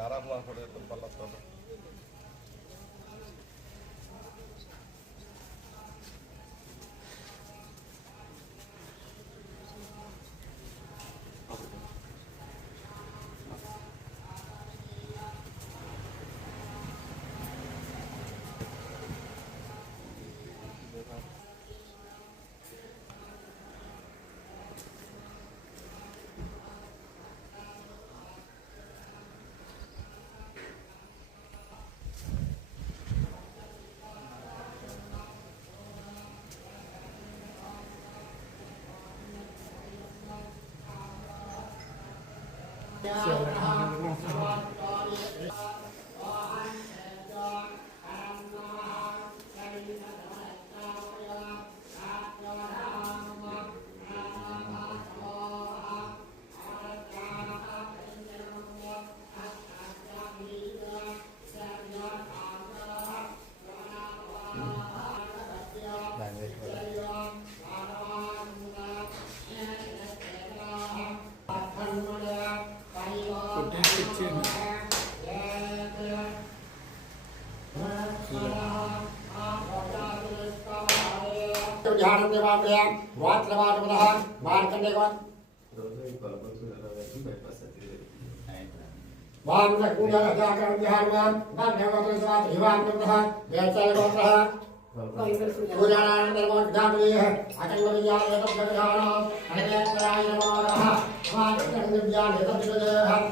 ಆರಾಮ ಮಾಡ್ಕೊಡಿರ್ತಾರೆ ಬಲ್ಲತ್ತವ್ರು Jangan lewat yang buat lewat mudahan makan dekat. Bang nak punya jaga jalan dan lewat lewat hewan mudahan biasa lewat mudahan. Ujaran lewat jalan akan berjalan lewat jalan. Ada yang lain lewat mudahan. Makan jalan lewat jalan.